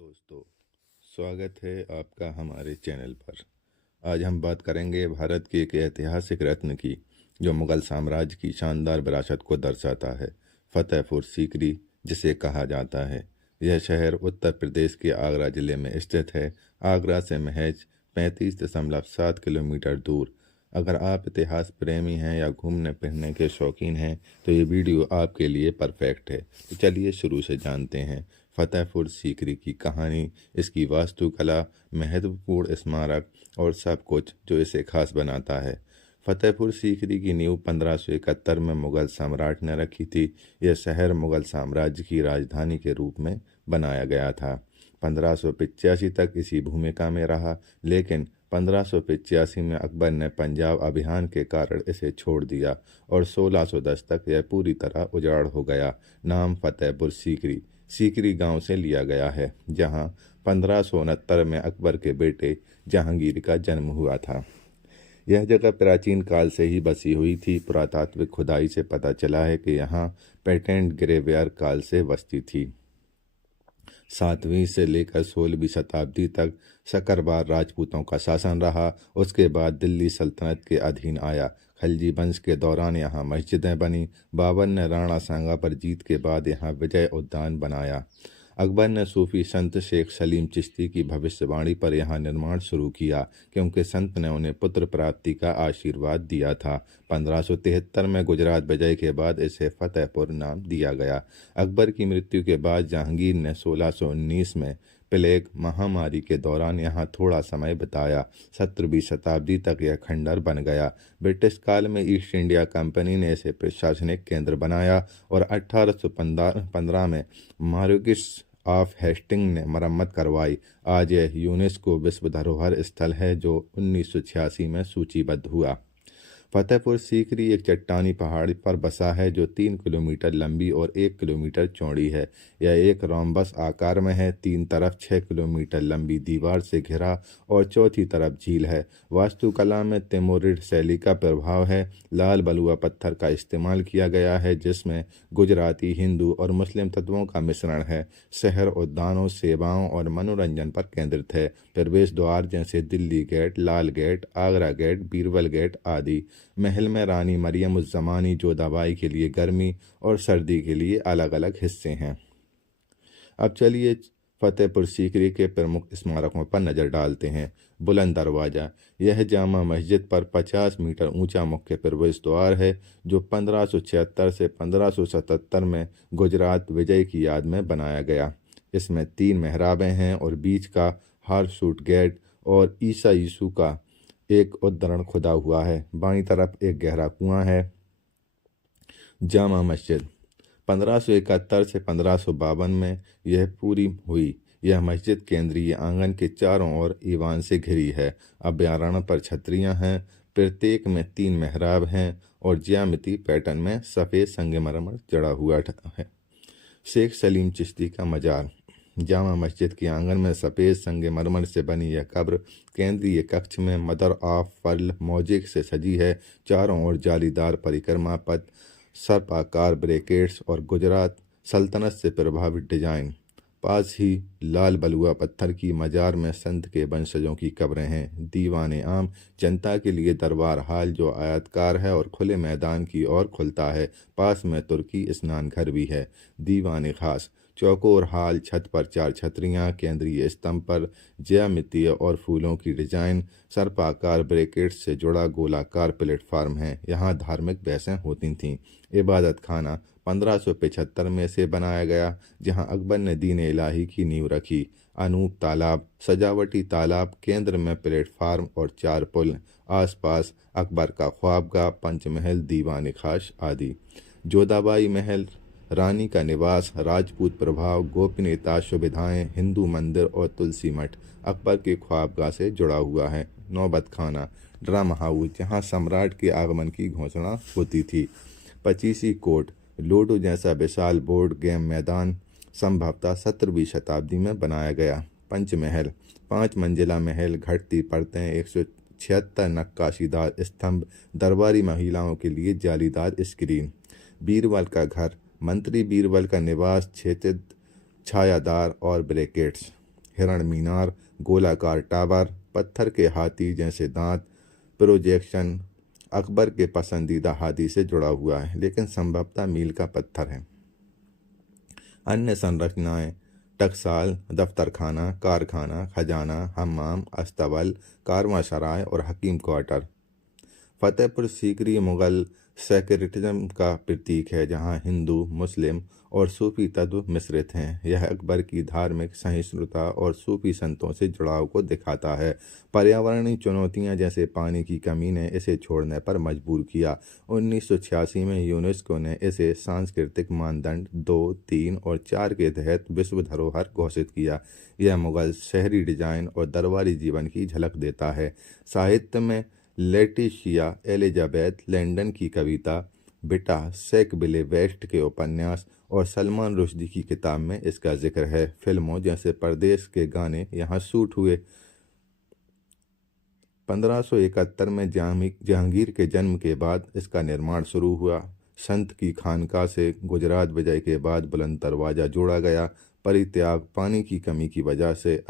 दोस्तों, स्वागत है आपका हमारे चैनल पर। आज हम बात करेंगे भारत के एक ऐतिहासिक रत्न की, जो मुग़ल साम्राज्य की शानदार विरासत को दर्शाता है, फतेहपुर सीकरी जिसे कहा जाता है। यह शहर उत्तर प्रदेश के आगरा ज़िले में स्थित है। आगरा से महज 35.7 किलोमीटर दूर। अगर आप इतिहास प्रेमी हैं या घूमने फिरने के शौकीन हैं तो ये वीडियो आपके लिए परफेक्ट है। तो चलिए शुरू से जानते हैं फतेहपुर सीकरी की कहानी, इसकी वास्तुकला, महत्वपूर्ण स्मारक और सब कुछ जो इसे खास बनाता है। फतेहपुर सीकरी की नींव 1571 में मुग़ल सम्राट ने रखी थी। यह शहर मुग़ल साम्राज्य की राजधानी के रूप में बनाया गया था। 1585 तक इसी भूमिका में रहा, लेकिन 1585 में अकबर ने पंजाब अभियान के कारण इसे छोड़ दिया और 1610 तक यह पूरी तरह उजाड़ हो गया। नाम फतेहपुर सीकरी सीकरी गांव से लिया गया है, जहां 1569 में अकबर के बेटे जहांगीर का जन्म हुआ था। यह जगह प्राचीन काल से ही बसी हुई थी। पुरातात्विक खुदाई से पता चला है कि यहाँ पेटेंट ग्रेवियर काल से बसती थी। 7वीं से लेकर 16वीं शताब्दी तक शकरवार राजपूतों का शासन रहा। उसके बाद दिल्ली सल्तनत के अधीन आया। खलजी वंश के दौरान यहाँ मस्जिदें बनी। बाबर ने राणा सांगा पर जीत के बाद यहाँ विजय उद्यान बनाया। अकबर ने सूफी संत शेख सलीम चिश्ती की भविष्यवाणी पर यहाँ निर्माण शुरू किया, क्योंकि संत ने उन्हें पुत्र प्राप्ति का आशीर्वाद दिया था। 1573 में गुजरात विजय के बाद इसे फतेहपुर नाम दिया गया। अकबर की मृत्यु के बाद जहांगीर ने 1619 में प्लेग महामारी के दौरान यहाँ थोड़ा समय बिताया। 17वीं शताब्दी तक यह खंडर बन गया। ब्रिटिश काल में ईस्ट इंडिया कंपनी ने इसे प्रशासनिक केंद्र बनाया और 1815 में मार्क्विस ऑफ हेस्टिंग ने मरम्मत करवाई। आज यह यूनेस्को विश्व धरोहर स्थल है, जो 1986 में सूचीबद्ध हुआ। फतेहपुर सीकरी एक चट्टानी पहाड़ी पर बसा है, जो 3 किलोमीटर लंबी और 1 किलोमीटर चौड़ी है। यह एक रोम्बस आकार में है। 3 तरफ 6 किलोमीटर लंबी दीवार से घिरा और चौथी तरफ झील है। वास्तुकला में तिमुरिड शैली का प्रभाव है। लाल बलुआ पत्थर का इस्तेमाल किया गया है, जिसमें गुजराती, हिंदू और मुस्लिम तत्वों का मिश्रण है। शहर उद्यानों, सेवाओं और मनोरंजन पर केंद्रित है। प्रवेश द्वार जैसे Delhi gate, Lal gate, Agra gate, Birbal gate आदि। महल में रानी मरियम उज़ ज़मानी जोधाबाई के लिए गर्मी और सर्दी के लिए अलग अलग हिस्से हैं। अब चलिए फतेहपुर सीकरी के प्रमुख स्मारकों पर नज़र डालते हैं। बुलंद दरवाज़ा, यह जामा मस्जिद पर 50 मीटर ऊंचा मुख्य प्रवेश द्वार है, जो 1576 से 1577 में गुजरात विजय की याद में बनाया गया। इसमें 3 मेहराबें हैं और बीच का हारसूट गेट और ईसा यीशु का एक उद्धरण खुदा हुआ है। बाईं तरफ एक गहरा कुआं है। जामा मस्जिद 1571 से 1552 में यह पूरी हुई। यह मस्जिद केंद्रीय आंगन के चारों ओर ईवान से घिरी है। अभ्यारण्य पर छतरियां हैं। प्रत्येक में 3 मेहराब हैं और ज्यामिति पैटर्न में सफ़ेद संगमरमर जड़ा हुआ है। शेख सलीम चिश्ती का मजार, जामा मस्जिद के आंगन में सफ़ेद संगमरमर से बनी यह कब्र केंद्रीय कक्ष में मदर ऑफ पर्ल मोज़ेक से सजी है। चारों ओर जालीदार परिक्रमा पथ, सर्पाकार ब्रैकेट्स और गुजरात सल्तनत से प्रभावित डिजाइन। पास ही लाल बलुआ पत्थर की मजार में संत के वंशजों की कब्रें हैं। दीवान आम, जनता के लिए दरबार हाल जो आयताकार है और खुले मैदान की ओर खुलता है। पास में तुर्की स्नान घर भी है। दीवान खास, चौकोर हाल, छत पर 4 छतरियाँ, केंद्रीय स्तंभ पर ज्यामितीय और फूलों की डिजाइन, सर्पाकार ब्रैकेट से जुड़ा गोलाकार प्लेटफार्म है। यहाँ धार्मिक बहसें होती थीं। इबादत खाना 1575 में से बनाया गया, जहाँ अकबर ने दीन इलाही की नींव रखी। अनूप तालाब, सजावटी तालाब, केंद्र में प्लेटफार्म और 4 पुल। आसपास अकबर का ख्वाबगाह, पंचमहल, दीवान खास आदि। जोधाबाई महल, रानी का निवास, राजपूत प्रभाव, गोपनीयता सुविधाएं, हिंदू मंदिर और तुलसी मठ अकबर के ख्वाबगाह से जुड़ा हुआ है। नौबत खाना, ड्रामा हाउस, जहां सम्राट के आगमन की घोषणा होती थी। पचीसी कोर्ट, लूडो जैसा विशाल बोर्ड गेम मैदान, संभवतः 17वीं शताब्दी में बनाया गया। पंचमहल, 5 मंजिला महल, घटती परतें, 176 नक्काशीदार स्तंभ, दरबारी महिलाओं के लिए जालीदार स्क्रीन। बीरबल का घर, मंत्री बीरबल का निवास, क्षेत्रित छायादार और ब्रैकेट्स। हिरण मीनार, गोलाकार टावर, पत्थर के हाथी जैसे दांत, प्रोजेक्शन अकबर के पसंदीदा हाथी से जुड़ा हुआ है, लेकिन संभवतः मील का पत्थर है। अन्य संरचनाएं टकसाल, दफ्तरखाना, कारखाना, खजाना, हम्माम, अस्तबल, कारवां और हकीम क्वार्टर। फतेहपुर सीकरी मुगल सेक्युलरिज्म का प्रतीक है, जहां हिंदू, मुस्लिम और सूफी तत्व मिश्रित हैं। यह अकबर की धार्मिक सहिष्णुता और सूफी संतों से जुड़ाव को दिखाता है। पर्यावरणीय चुनौतियां जैसे पानी की कमी ने इसे छोड़ने पर मजबूर किया। 1986 में यूनेस्को ने इसे सांस्कृतिक मानदंड 2, 3 और 4 के तहत विश्व धरोहर घोषित किया। यह मुगल शहरी डिजाइन और दरबारी जीवन की झलक देता है। साहित्य में लेटिशिया एलिजाबेथ लैंडन की कविता, बिटा सेकविले वेस्ट के उपन्यास और सलमान रुश्दी की किताब में इसका जिक्र है। फिल्मों जैसे परदेश के गाने यहाँ शूट हुए। 1571 में जहांगीर के जन्म के बाद इसका निर्माण शुरू हुआ। संत की खानका से गुजरात विजय के बाद बुलंद दरवाज़ा जोड़ा गया। परित्याग, पानी की कमी की वजह से